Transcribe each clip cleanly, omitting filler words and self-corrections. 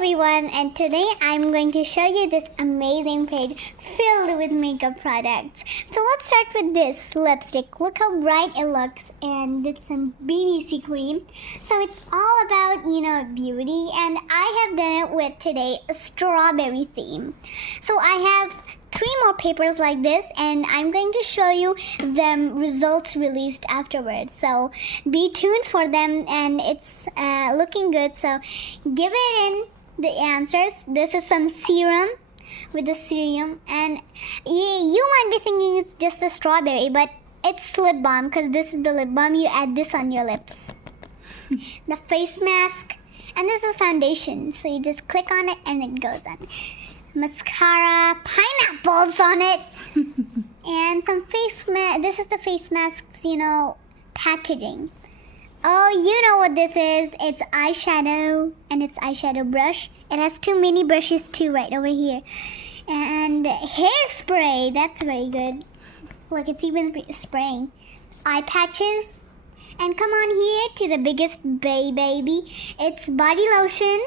everyone, and today I'm going to show you this amazing page filled with makeup products. So let's start with this lipstick. Look how bright it looks, and it's some BBC cream. So it's all about, beauty, and I have done it with today a strawberry theme. So I have 3 more papers like this, and I'm going to show you the results released afterwards. So be tuned for them, and it's looking good. So give it in the answers. This is some serum with the serum, and you might be thinking it's just a strawberry, but it's lip balm, because this is the lip balm. You add this on your lips. The face mask, and this is foundation. So you just click on it and it goes on. Mascara, pineapples on it, and some face mask. This is the face masks, packaging. Oh, you know what this is. It's eyeshadow, and it's eyeshadow brush. It has 2 mini brushes too right over here. And hairspray, that's very good. Look, it's even spraying. Eye patches. And come on here to the biggest baby. It's body lotion,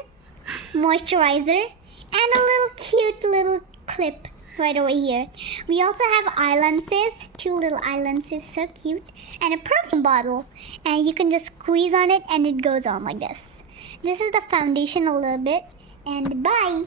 moisturizer, and a little cute little clip right over here. We also have eye lenses, 2 little eye lenses, so cute, and a perfume bottle. And you can just squeeze on it and it goes on like this. This is the foundation a little bit, and bye!